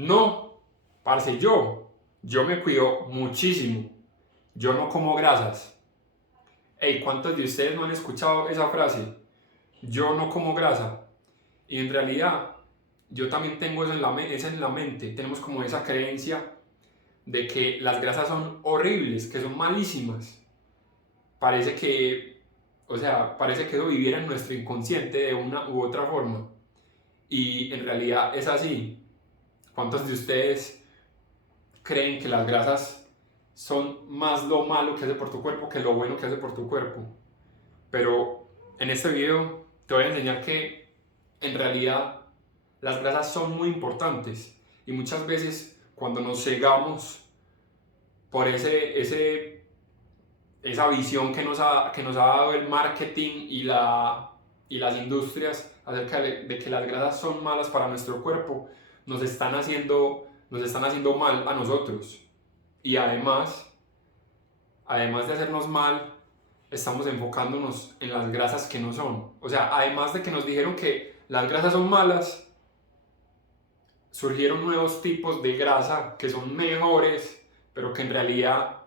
No, parce, yo me cuido muchísimo. Yo no como grasas. Hey, ¿cuántos de ustedes no han escuchado esa frase? Yo no como grasa. Y en realidad, yo también tengo eso en la mente. Tenemos como esa creencia de que las grasas son horribles, que son malísimas. Parece que, o sea, parece que eso viviera en nuestro inconsciente de una u otra forma. Y en realidad es así. ¿Cuántos de ustedes creen que las grasas son más lo malo que hace por tu cuerpo que lo bueno que hace por tu cuerpo? Pero en este video te voy a enseñar que en realidad las grasas son muy importantes y muchas veces cuando nos cegamos por esa visión que nos ha dado el marketing y las industrias acerca de que las grasas son malas para nuestro cuerpo, nos están haciendo mal a nosotros. Y además de hacernos mal, estamos enfocándonos en las grasas que no son. O sea, además de que nos dijeron que las grasas son malas, surgieron nuevos tipos de grasa que son mejores, pero que en realidad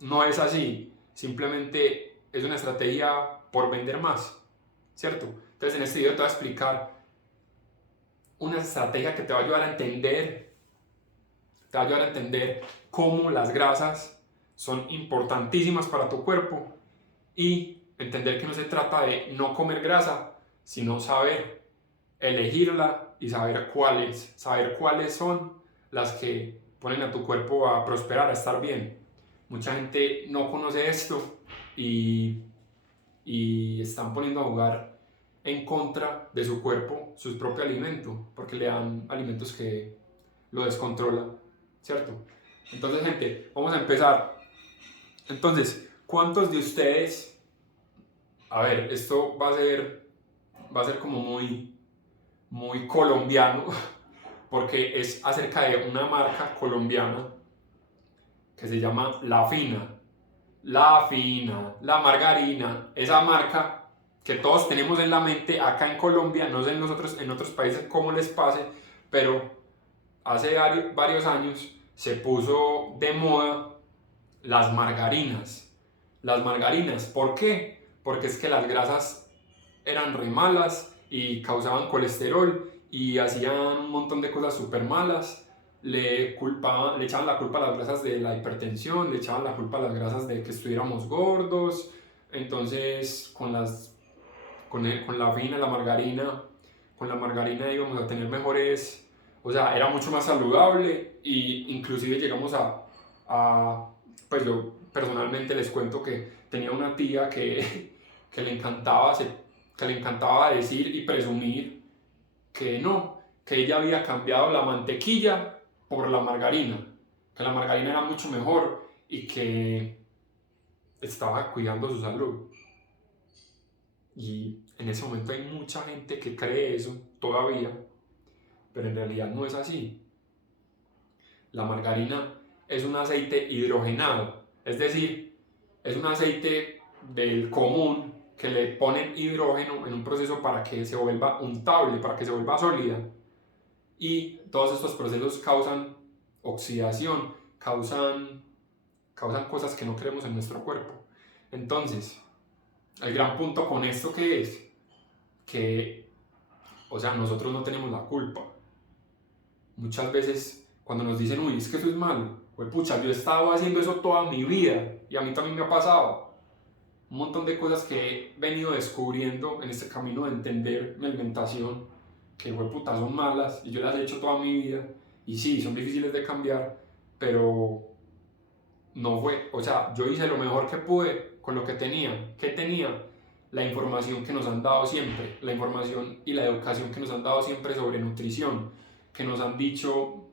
no es así. Simplemente es una estrategia por vender más, ¿cierto? Entonces en este video te voy a explicar una estrategia que te va a ayudar a entender, te va a ayudar a entender cómo las grasas son importantísimas para tu cuerpo y entender que no se trata de no comer grasa, sino saber elegirla y saber cuáles son las que ponen a tu cuerpo a prosperar, a estar bien. Mucha gente no conoce esto y están poniendo a jugar en contra de su cuerpo su propio alimento, porque le dan alimentos que lo descontrolan, ¿cierto? Entonces, gente, vamos a empezar. Entonces, ¿cuántos de ustedes, a ver, esto va a ser como muy colombiano, porque es acerca de una marca colombiana que se llama La Fina. La Fina, la margarina, esa marca que todos tenemos en la mente acá en Colombia, no sé en otros países cómo les pase, pero hace varios años se puso de moda las margarinas. Las margarinas, ¿por qué? Porque es que las grasas eran re malas y causaban colesterol y hacían un montón de cosas súper malas. Le echaban la culpa a las grasas de la hipertensión, le echaban la culpa a las grasas de que estuviéramos gordos. Entonces, con la fina, con la margarina íbamos a tener mejores, o sea, era mucho más saludable y inclusive llegamos pues yo personalmente les cuento que tenía una tía que le encantaba, que le encantaba decir y presumir que no, que ella había cambiado la mantequilla por la margarina, que la margarina era mucho mejor y que estaba cuidando su salud. Y en ese momento hay mucha gente que cree eso todavía, pero en realidad no es así. La margarina es un aceite hidrogenado, es decir, es un aceite del común que le ponen hidrógeno en un proceso para que se vuelva untable, para que se vuelva sólida. Y todos estos procesos causan oxidación, causan cosas que no queremos en nuestro cuerpo. Entonces, el gran punto con esto que es que, o sea, nosotros no tenemos la culpa. Muchas veces cuando nos dicen, uy, es que eso es malo, pues pucha, yo he estado haciendo eso toda mi vida y a mí también me ha pasado. Un montón de cosas que he venido descubriendo en este camino de entender mi alimentación, que fue puta son malas y yo las he hecho toda mi vida y sí, son difíciles de cambiar, pero no fue, o sea, yo hice lo mejor que pude con lo que tenía. ¿Qué tenía? La información que nos han dado siempre, la información y la educación que nos han dado siempre sobre nutrición, que nos han dicho,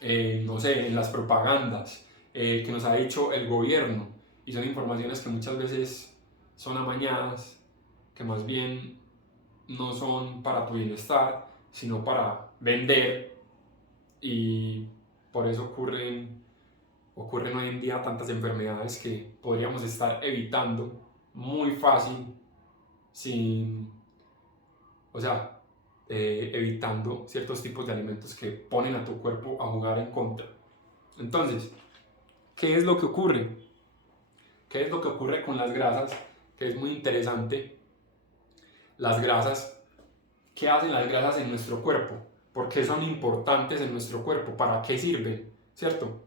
no sé, en las propagandas, que nos ha dicho el gobierno, y son informaciones que muchas veces son amañadas, que más bien no son para tu bienestar, sino para vender, y por eso ocurren hoy en día tantas enfermedades que podríamos estar evitando muy fácil sin, o sea, evitando ciertos tipos de alimentos que ponen a tu cuerpo a jugar en contra. Entonces, ¿qué es lo que ocurre? ¿Qué es lo que ocurre con las grasas? Que es muy interesante. Las grasas, ¿qué hacen las grasas en nuestro cuerpo? ¿Por qué son importantes en nuestro cuerpo? ¿Para qué sirven? ¿Cierto?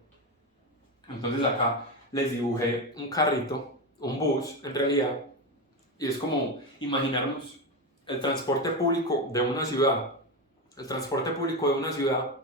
Entonces acá les dibujé un carrito, un bus en realidad, y es como imaginarnos el transporte público de una ciudad. El transporte público de una ciudad.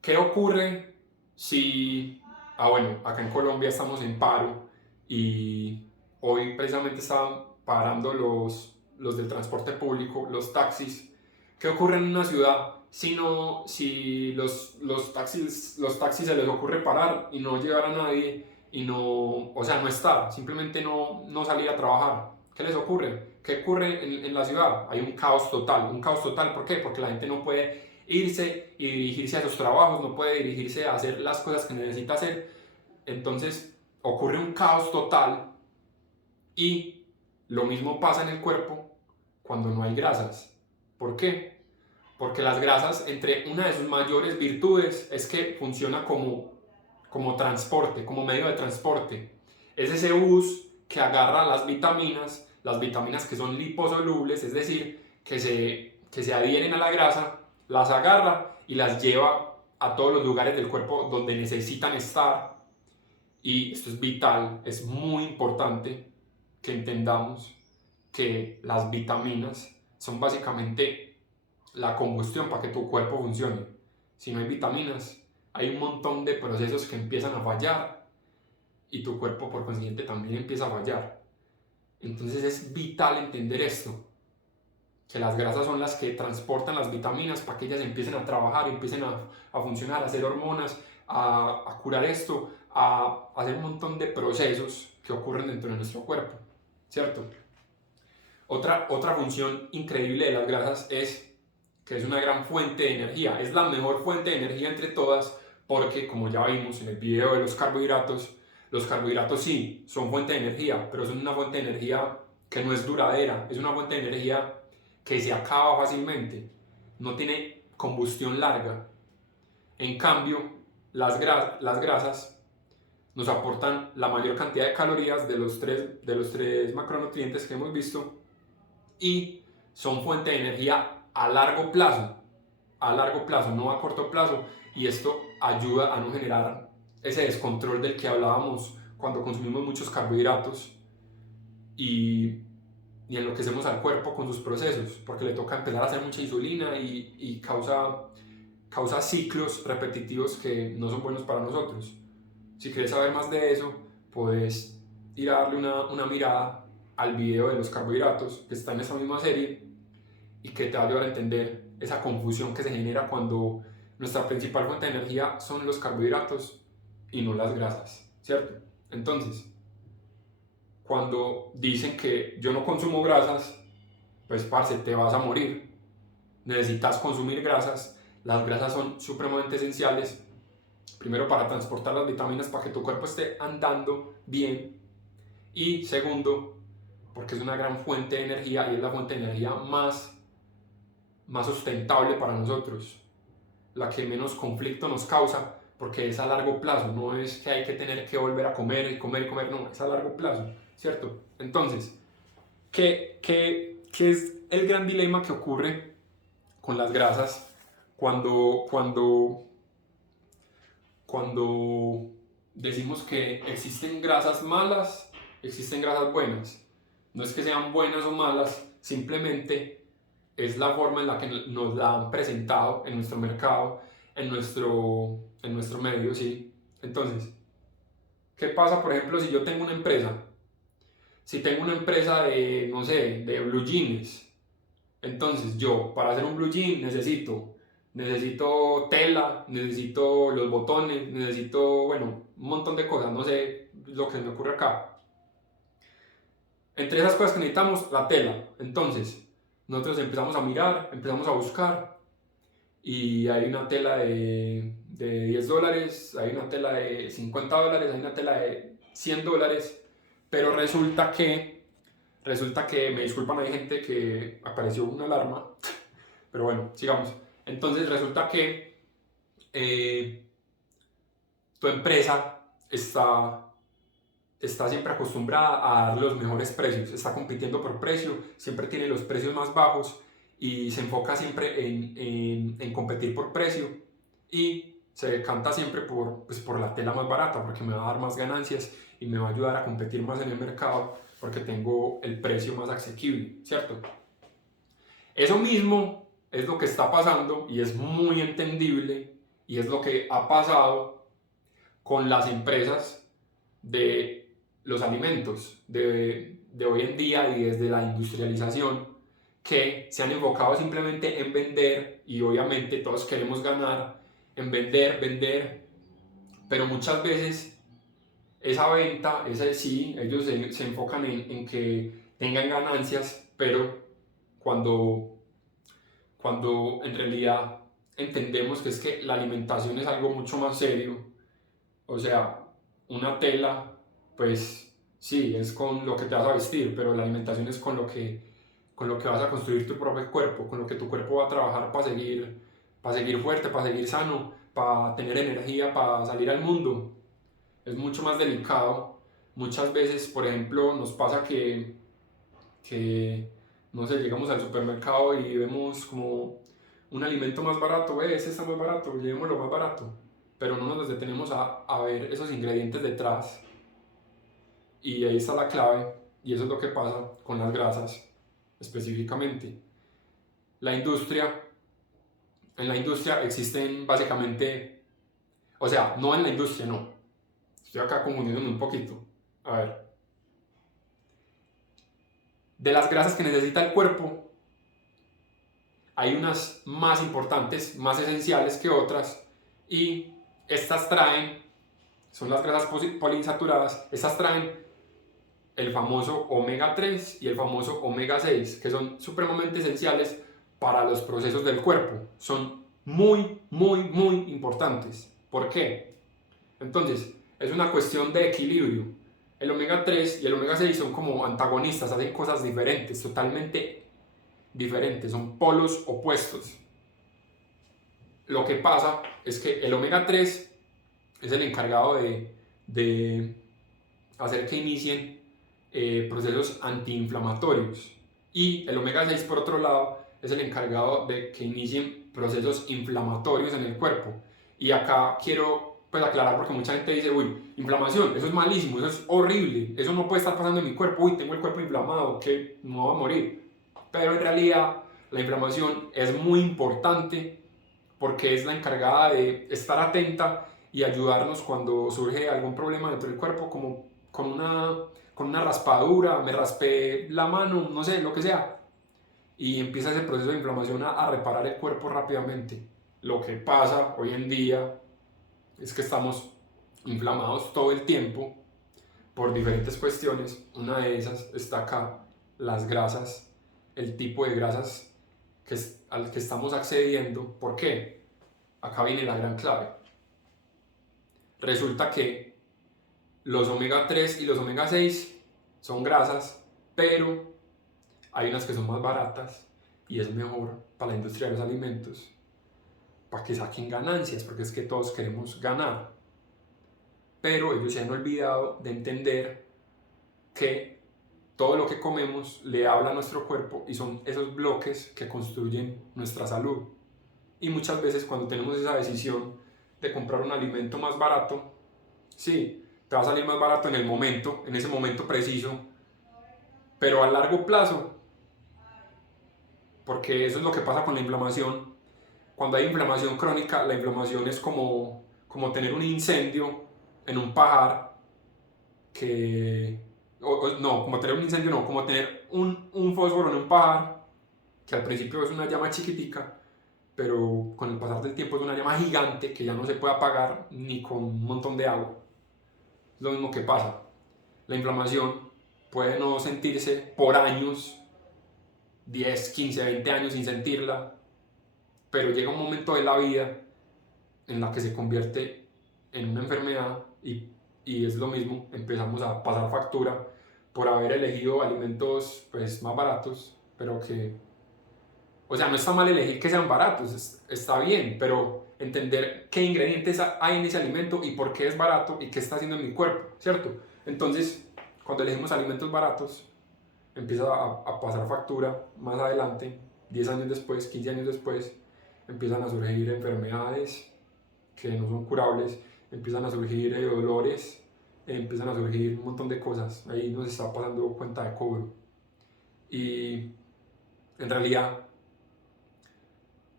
¿Qué ocurre si, bueno, acá en Colombia estamos en paro y hoy precisamente estaban parando los del transporte público, los taxis? ¿Qué ocurre en una ciudad si los taxis se les ocurre parar y no llevar a nadie y no, o sea, no estar, simplemente no salir a trabajar? ¿Qué les ocurre? ¿Qué ocurre en la ciudad? Hay un caos total. ¿Un caos total por qué? Porque la gente no puede irse y dirigirse a sus trabajos, no puede dirigirse a hacer las cosas que necesita hacer. Entonces ocurre un caos total y lo mismo pasa en el cuerpo cuando no hay grasas. ¿Por qué? Porque las grasas, entre una de sus mayores virtudes es que funciona como transporte, como medio de transporte. Es ese bus que agarra las vitaminas que son liposolubles, es decir, que se adhieren a la grasa, las agarra y las lleva a todos los lugares del cuerpo donde necesitan estar. Y esto es vital, es muy importante que entendamos que las vitaminas son básicamente la combustión para que tu cuerpo funcione. Si no hay vitaminas, hay un montón de procesos que empiezan a fallar y tu cuerpo por consiguiente también empieza a fallar. Entonces es vital entender esto, que las grasas son las que transportan las vitaminas para que ellas empiecen a trabajar, empiecen a funcionar, a hacer hormonas, a curar esto, a hacer un montón de procesos que ocurren dentro de nuestro cuerpo, ¿cierto? Otra función increíble de las grasas es que es una gran fuente de energía, es la mejor fuente de energía entre todas porque, como ya vimos en el video de los carbohidratos sí son fuente de energía, pero son una fuente de energía que no es duradera, es una fuente de energía que se acaba fácilmente, no tiene combustión larga. En cambio, las grasas nos aportan la mayor cantidad de calorías de los tres macronutrientes que hemos visto y son fuente de energía a largo plazo, no a corto plazo, y esto ayuda a no generar ese descontrol del que hablábamos cuando consumimos muchos carbohidratos y enloquecemos al cuerpo con sus procesos, porque le toca empezar a hacer mucha insulina y causa ciclos repetitivos que no son buenos para nosotros. Si quieres saber más de eso, puedes ir a darle una mirada al video de los carbohidratos que está en esta misma serie y que te va a ayudar a entender esa confusión que se genera cuando nuestra principal fuente de energía son los carbohidratos y no las grasas, ¿cierto? Entonces, cuando dicen que yo no consumo grasas, pues parce, te vas a morir. Necesitas consumir grasas. Las grasas son supremamente esenciales. Primero, para transportar las vitaminas para que tu cuerpo esté andando bien. Y segundo, porque es una gran fuente de energía y es la fuente de energía más sustentable para nosotros. La que menos conflicto nos causa, porque es a largo plazo. No es que hay que tener que volver a comer y comer y comer, no, es a largo plazo, ¿cierto? Entonces, ¿qué es el gran dilema que ocurre con las grasas cuando decimos que existen grasas malas, existen grasas buenas? No es que sean buenas o malas, simplemente es la forma en la que nos la han presentado en nuestro mercado, en nuestro medio, ¿sí? Entonces, ¿qué pasa, por ejemplo, si yo tengo una empresa? Si tengo una empresa de, no sé, de blue jeans, entonces yo, para hacer un blue jean necesito tela, necesito los botones, necesito, bueno, un montón de cosas, no sé lo que se me ocurre acá. Entre esas cosas que necesitamos, la tela. Entonces, nosotros empezamos a mirar, empezamos a buscar y hay una tela de $10, hay una tela de $50, hay una tela de $100, pero resulta que, me disculpan, hay gente que apareció una alarma, Pero bueno, sigamos. Entonces resulta que eh, tu empresa está siempre acostumbrada a dar los mejores precios, está compitiendo por precio, siempre tiene los precios más bajos y se enfoca siempre en competir por precio y se decanta siempre por la tela más barata porque me va a dar más ganancias y me va a ayudar a competir más en el mercado porque tengo el precio más asequible, ¿cierto? Eso mismo es lo que está pasando y es muy entendible y es lo que ha pasado con las empresas de los alimentos de hoy en día y desde la industrialización que se han enfocado simplemente en vender y obviamente todos queremos ganar en vender, vender, pero muchas veces esa venta, ese sí, ellos se enfocan en que tengan ganancias, pero cuando en realidad entendemos que es que la alimentación es algo mucho más serio, o sea, una tela, pues sí, es con lo que te vas a vestir, pero la alimentación es con lo que vas a construir tu propio cuerpo, con lo que tu cuerpo va a trabajar para seguir fuerte, para seguir sano, para tener energía, para salir al mundo. Es mucho más delicado. Muchas veces, por ejemplo, nos pasa que no sé, llegamos al supermercado y vemos como un alimento más barato, ese está más barato, llevémoslo más barato, pero no nos detenemos a ver esos ingredientes detrás y ahí está la clave y eso es lo que pasa con las grasas específicamente. La industria, en la industria existen básicamente, o sea, no en la industria, no, estoy acá confundiéndome un poquito, a ver, de las grasas que necesita el cuerpo, hay unas más importantes, más esenciales que otras y estas traen, son las grasas poliinsaturadas, estas traen el famoso omega 3 y el famoso omega 6 que son supremamente esenciales para los procesos del cuerpo. Son muy, muy, muy importantes. ¿Por qué? Entonces, es una cuestión de equilibrio. El omega 3 y el omega 6 son como antagonistas, hacen cosas diferentes, totalmente diferentes, son polos opuestos. Lo que pasa es que el omega 3 es el encargado de hacer que inicien procesos antiinflamatorios y el omega 6 por otro lado es el encargado de que inicien procesos inflamatorios en el cuerpo. Y acá quiero pues aclarar porque mucha gente dice, uy, inflamación, eso es malísimo, eso es horrible, eso no puede estar pasando en mi cuerpo, uy, tengo el cuerpo inflamado, que no va a morir. Pero en realidad la inflamación es muy importante porque es la encargada de estar atenta y ayudarnos cuando surge algún problema dentro del cuerpo, como con una raspadura, me raspé la mano, no sé, lo que sea, y empieza ese proceso de inflamación a reparar el cuerpo rápidamente. Lo que pasa hoy en día es que estamos inflamados todo el tiempo por diferentes cuestiones. Una de esas está acá, las grasas, el tipo de grasas al que estamos accediendo. ¿Por qué? Acá viene la gran clave. Resulta que los omega 3 y los omega 6 son grasas, pero hay unas que son más baratas y es mejor para la industria de los alimentos, para que saquen ganancias, porque es que todos queremos ganar. Pero ellos se han olvidado de entender que todo lo que comemos le habla a nuestro cuerpo y son esos bloques que construyen nuestra salud. Y muchas veces cuando tenemos esa decisión de comprar un alimento más barato, sí, te va a salir más barato en el momento, en ese momento preciso, pero a largo plazo, porque eso es lo que pasa con la inflamación. Cuando hay inflamación crónica, la inflamación es como tener un incendio en un pajar que... no, como tener un incendio, no, como tener un fósforo en un pajar, que al principio es una llama chiquitica, pero con el pasar del tiempo es una llama gigante que ya no se puede apagar ni con un montón de agua. Es lo mismo que pasa. La inflamación puede no sentirse por años, 10, 15, 20 años sin sentirla, pero llega un momento de la vida en la que se convierte en una enfermedad y es lo mismo, empezamos a pasar factura por haber elegido alimentos pues, más baratos, pero que O sea, no está mal elegir que sean baratos, está bien, pero entender qué ingredientes hay en ese alimento y por qué es barato y qué está haciendo en mi cuerpo, ¿cierto? Entonces, cuando elegimos alimentos baratos, empieza a pasar factura más adelante, 10 años después, 15 años después, empiezan a surgir enfermedades que no son curables, empiezan a surgir dolores, empiezan a surgir un montón de cosas. Ahí nos está pasando cuenta de cobro. Y en realidad,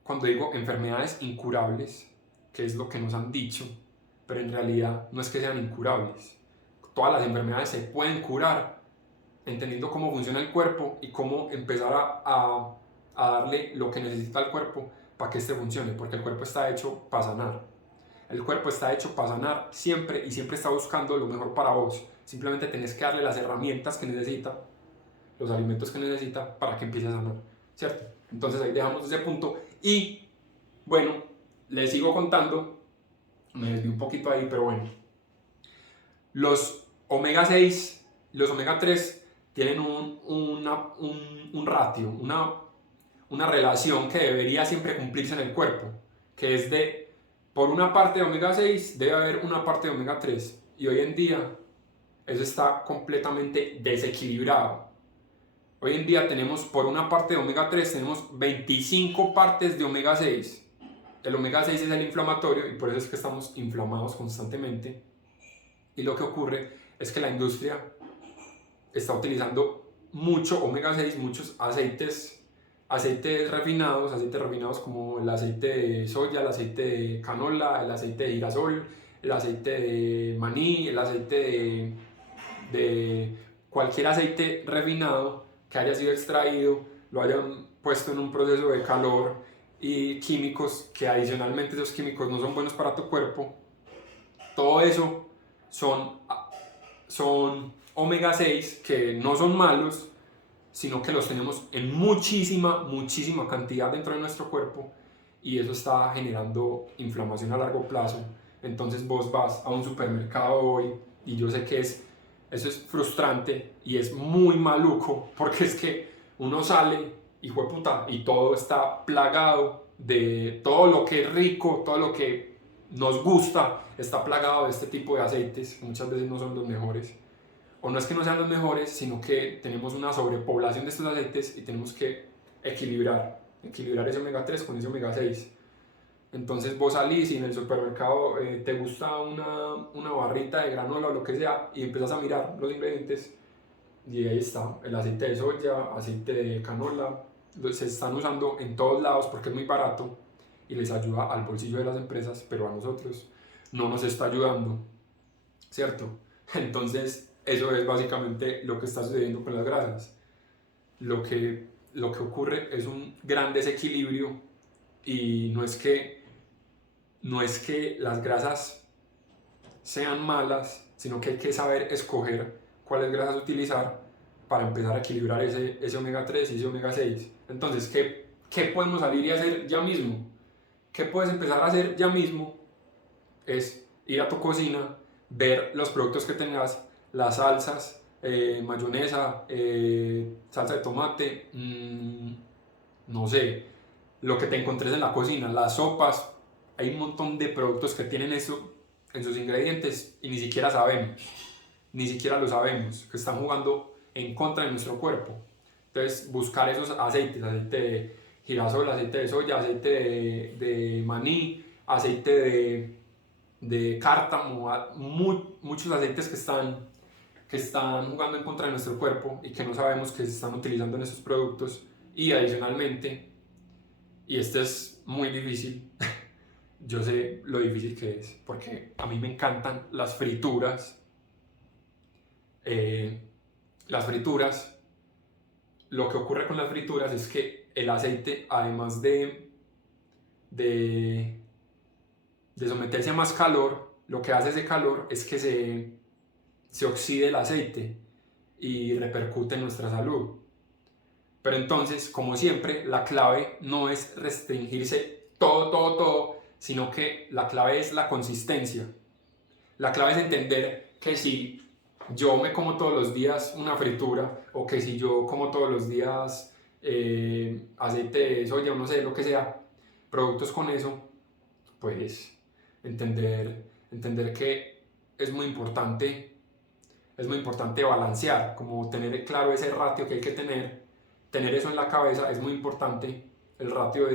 cuando digo enfermedades incurables, que es lo que nos han dicho, pero en realidad no es que sean incurables. Todas las enfermedades se pueden curar entendiendo cómo funciona el cuerpo y cómo empezar a darle lo que necesita el cuerpo para que éste funcione, porque el cuerpo está hecho para sanar. El cuerpo está hecho para sanar siempre y siempre está buscando lo mejor para vos. Simplemente tenés que darle las herramientas que necesita, los alimentos que necesita para que empiece a sanar, ¿cierto? Entonces ahí dejamos ese punto y bueno, les sigo contando, me desvío un poquito ahí, pero bueno. Los omega 6 y los omega 3 tienen un ratio, una relación que debería siempre cumplirse en el cuerpo, que es de, por una parte de omega 6 debe haber una parte de omega 3, y hoy en día eso está completamente desequilibrado. Hoy en día tenemos, por una parte de omega 3, tenemos 25 partes de omega 6. El omega 6 es el inflamatorio y por eso es que estamos inflamados constantemente. Y lo que ocurre es que la industria está utilizando mucho omega 6, muchos aceites refinados como el aceite de soya, el aceite de canola, el aceite de girasol, el aceite de maní, el aceite de cualquier aceite refinado que haya sido extraído, lo hayan puesto en un proceso de calor y químicos que adicionalmente esos químicos no son buenos para tu cuerpo. Todo eso son omega 6 que no son malos, sino que los tenemos en muchísima cantidad dentro de nuestro cuerpo y eso está generando inflamación a largo plazo. Entonces vos vas a un supermercado hoy y yo sé que eso es frustrante y es muy maluco porque es que uno sale, hijo de puta, y todo está plagado de todo lo que es rico, todo lo que nos gusta, está plagado de este tipo de aceites, que muchas veces no son los mejores. O no es que no sean los mejores, sino que tenemos una sobrepoblación de estos aceites y tenemos que equilibrar ese omega 3 con ese omega 6. Entonces vos salís y en el supermercado te gusta una barrita de granola o lo que sea y empiezas a mirar los ingredientes y ahí está, el aceite de soya, aceite de canola, se están usando en todos lados porque es muy barato y les ayuda al bolsillo de las empresas, pero a nosotros no nos está ayudando, ¿cierto? Entonces eso es básicamente lo que está sucediendo con las grasas. Lo que ocurre es un gran desequilibrio y no es que las grasas sean malas, sino que hay que saber escoger cuáles grasas utilizar para empezar a equilibrar ese omega 3 y ese omega 6. Entonces, ¿qué podemos salir y hacer ya mismo? ¿Qué puedes empezar a hacer ya mismo? Es ir a tu cocina, ver los productos que tengas, las salsas, mayonesa, salsa de tomate, no sé, lo que te encontres en la cocina, las sopas. Hay un montón de productos que tienen eso en sus ingredientes y ni siquiera lo sabemos, que están jugando en contra de nuestro cuerpo. Entonces, buscar esos aceites, aceite de girasol, aceite de soya, aceite de maní, aceite de cártamo, muchos aceites que están jugando en contra de nuestro cuerpo y que no sabemos que se están utilizando en esos productos. Y adicionalmente, y este es muy difícil, yo sé lo difícil que es, porque a mí me encantan las frituras. Las frituras, lo que ocurre con las frituras es que el aceite, además de someterse a más calor, lo que hace ese calor es que se oxide el aceite y repercute en nuestra salud. Pero entonces, como siempre, la clave no es restringirse todo, sino que la clave es la consistencia. La clave es entender que si yo me como todos los días una fritura o que si yo como todos los días aceite de soya o no sé, lo que sea, productos con eso, pues entender que es muy importante balancear, como tener claro ese ratio que hay que tener eso en la cabeza es muy importante, el ratio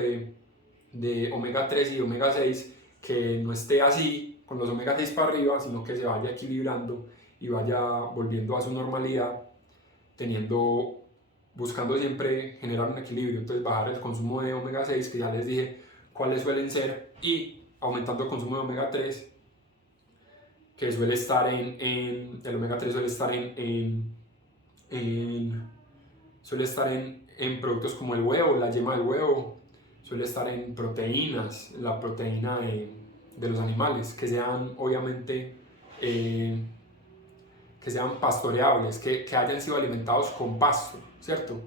de omega 3 y omega 6, que no esté así con los omega 6 para arriba, sino que se vaya equilibrando y vaya volviendo a su normalidad, buscando siempre generar un equilibrio, entonces bajar el consumo de omega 6, que ya les dije cuáles suelen ser, y aumentando el consumo de omega 3, que suele estar el omega 3 suele estar en productos como el huevo, la yema del huevo, suele estar en proteínas, la proteína de los animales, que sean obviamente que sean pastoreables, que hayan sido alimentados con pasto, ¿cierto?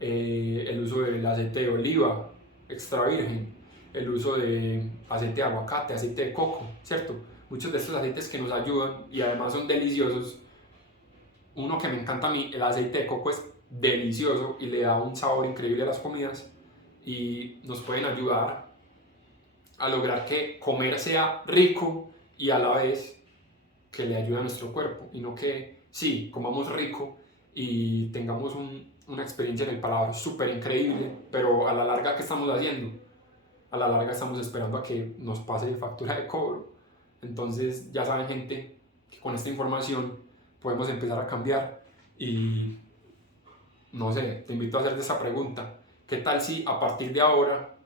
El uso del aceite de oliva extra virgen, el uso de aceite de aguacate, aceite de coco, ¿cierto? Muchos de estos aceites que nos ayudan y además son deliciosos. Uno que me encanta a mí, el aceite de coco es delicioso y le da un sabor increíble a las comidas y nos pueden ayudar a lograr que comer sea rico y a la vez que le ayude a nuestro cuerpo y no que sí, comamos rico y tengamos una experiencia en el paladar súper increíble, pero a la larga, ¿qué estamos haciendo? A la larga estamos esperando a que nos pase factura de cobro. Entonces ya saben, gente, que con esta información podemos empezar a cambiar y no sé, te invito a hacerte esa pregunta. ¿Qué tal si a partir de ahora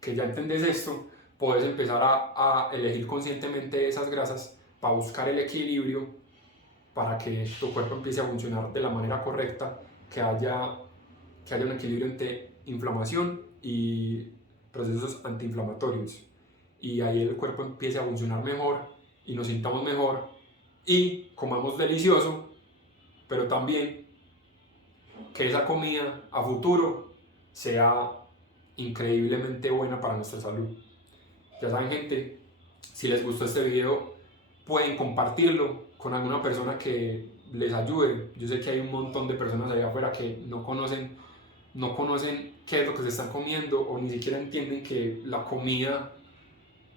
que ya entendés esto, puedes empezar a elegir conscientemente esas grasas para buscar el equilibrio, para que tu cuerpo empiece a funcionar de la manera correcta, que haya un equilibrio entre inflamación y procesos antiinflamatorios? Y ahí el cuerpo empiece a funcionar mejor y nos sintamos mejor y comamos delicioso, pero también que esa comida a futuro sea increíblemente buena para nuestra salud. Ya saben, gente, si les gustó este video pueden compartirlo con alguna persona que les ayude. Yo sé que hay un montón de personas allá afuera que no conocen qué es lo que se están comiendo o ni siquiera entienden que la comida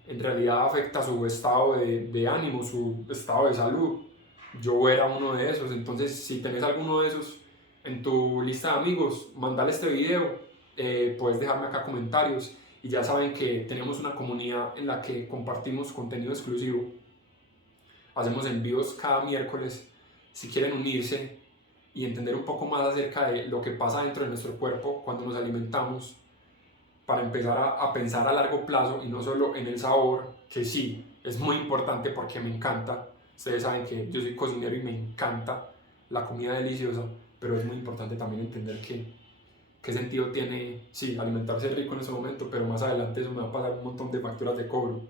en realidad afecta su estado de ánimo, su estado de salud. Yo era uno de esos, entonces si tenés alguno de esos en tu lista de amigos, mandale este video, puedes dejarme acá comentarios y ya saben que tenemos una comunidad en la que compartimos contenido exclusivo, hacemos envíos cada miércoles. Si quieren unirse y entender un poco más acerca de lo que pasa dentro de nuestro cuerpo cuando nos alimentamos, para empezar a pensar a largo plazo y no solo en el sabor, que sí, es muy importante porque me encanta. Ustedes saben que yo soy cocinero y me encanta la comida deliciosa, pero es muy importante también entender qué sentido tiene, sí, alimentarse rico en ese momento, pero más adelante eso me va a pasar un montón de facturas de cobro.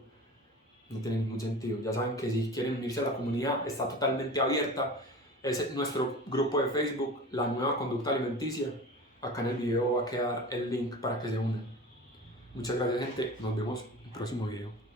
No tiene ningún sentido. Ya saben que si quieren unirse a la comunidad, está totalmente abierta. Es nuestro grupo de Facebook, La Nueva Conducta Alimenticia. Acá en el video va a quedar el link para que se unan. Muchas gracias, gente. Nos vemos en el próximo video.